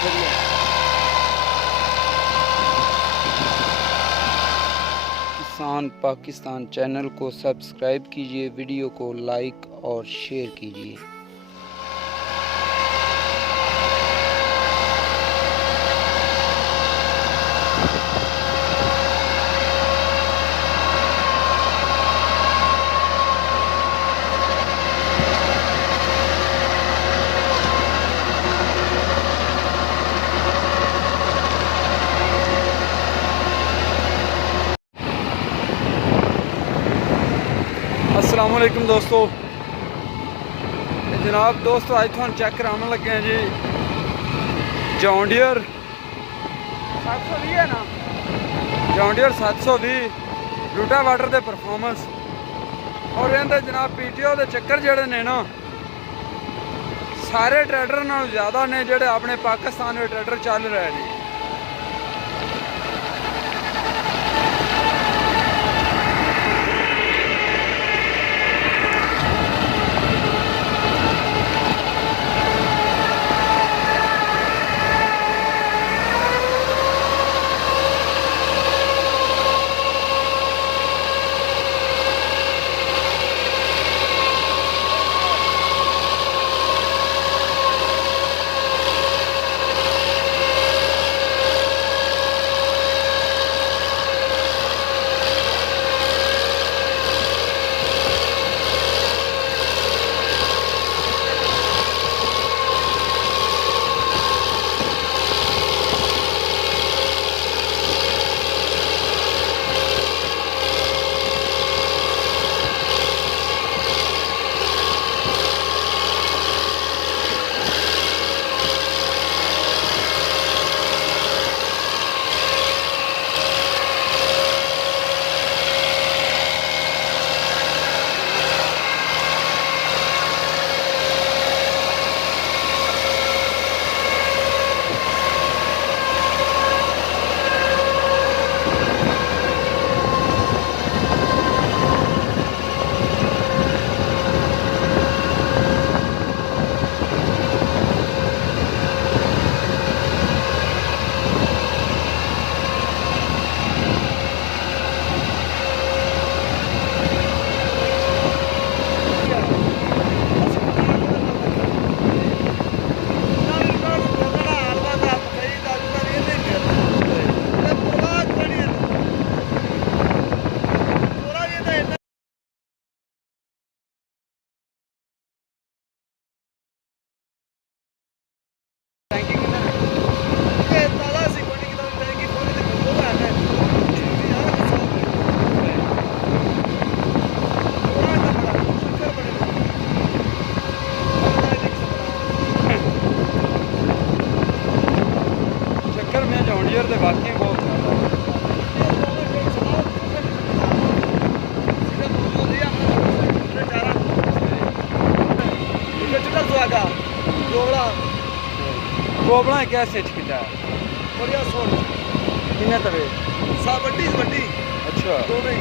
किसान पाकिस्तान चैनल को सब्सक्राइब कीजिए, वीडियो को लाइक और शेयर कीजिए। अस्सलाम वालेकुम दोस्तों, जनाब दोस्तों अज तुहानू चेक कराने लगे हैं जी जॉन डियर 720 है ना, जॉन डियर 720 रूटावेटर दे परफॉर्मेंस और इहदे जनाब पीटीओ दे चक्कर जिहड़े ने ना सारे ट्रैक्टर नालों ज़्यादा ने जिहड़े अपने पाकिस्तान में ट्रैक्टर चल रहे हैं। जॉन डियर दे वाकई बहुत गोबड़ा क्या सेट किया बढ़िया सोच किन्ने तवे बड्डी अच्छा ठीक हो गया।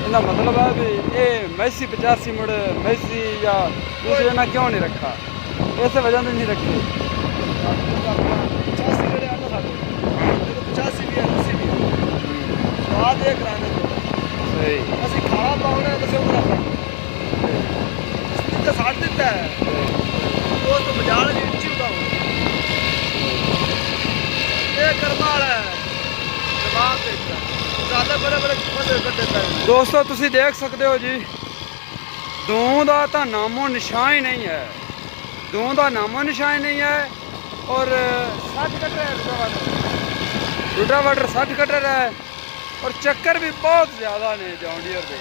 इसका मतलब है भी ये मैसी 85 मुड़ मैसी या दूसरे ना क्यों नहीं रखा, ऐसे वजह से नहीं रखी। 85 भी है 80 भी स्वाद एक रहने सही असि खाना पाउने तो से उमरा इसने साथ देता है वो तो बाजार में नीचे उड़ा ये करमाल है जवाब देता ज़्यादा बड़े मजे कर देता है। दोस्तों तुसी देख सकते हो जी दूं दा तां नामो निशान ही नहीं है, दूं दा नामो निशान नहीं है। और 60 कटर है रूटावेटर 60 कटर है और चक्कर भी बहुत ज़्यादा ने जॉन डियर दे।